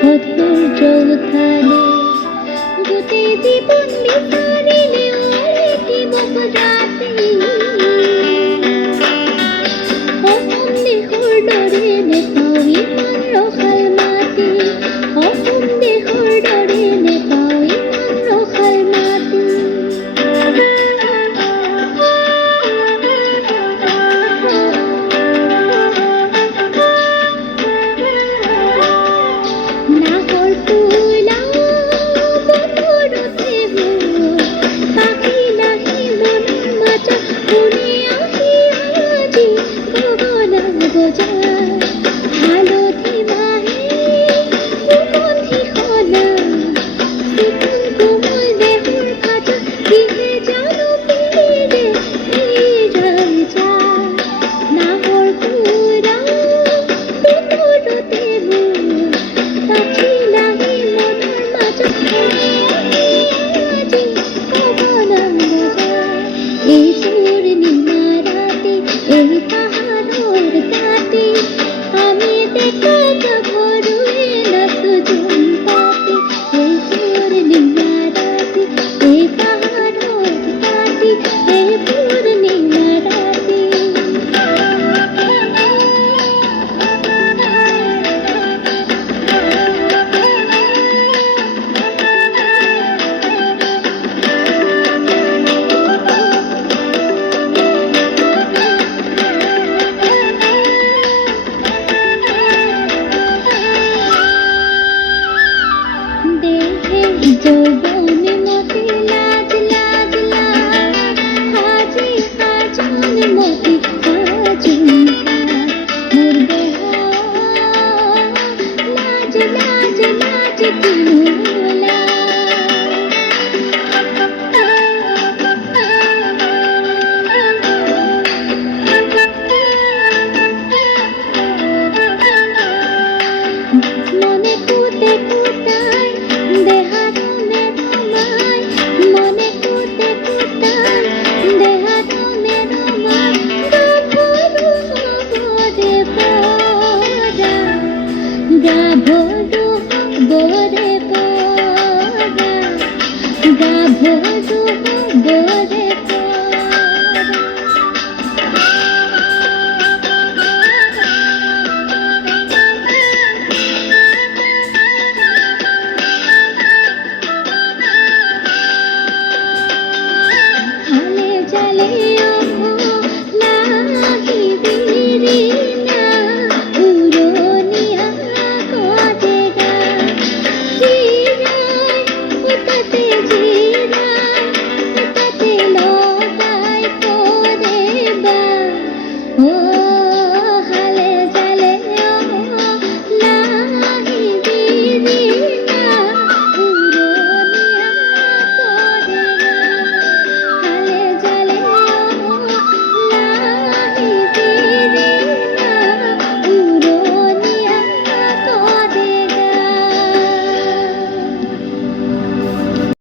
মধুর যৌথানে গোটে জীবন বিচাৰিলে কি বপজাতি অসম দেশৰ দৰে নেপাওঁ ইমান ৰসাল মাটি অসম দেশৰ দৰে নেপাওঁ ইমান ৰসাল মাটি নাহৰ ফুলা বতৰতে মোৰ পাখি নাহি মনৰ মাজত কোনে আহি আজি গগনা বজাৰ হালধি মাহে সুগন্ধি সনা চিকুণ কোমল দেহৰ ফাটত কিহে জানো পিৰে যায় নাহৰ ফুলা বতৰতে মোৰ পাখি নাহি মনৰ মাজত কোনে আহি আজি গগনা বজাৰ এই পূৰ্ণিমা ৰাতি এই পাহাৰৰ কাটি আমি দেখা গাভৰুৱে নাচো জোন পাতি এই পূৰ্ণিমা ৰাতি এই পাহাৰৰ কাটি এই পূৰ্ণিমা ৰাতি দেখে যৌবন মতি লাজ লাজ লাজ হাজি হাজন মতি হাজুন মোর দেহ লাজ লাজ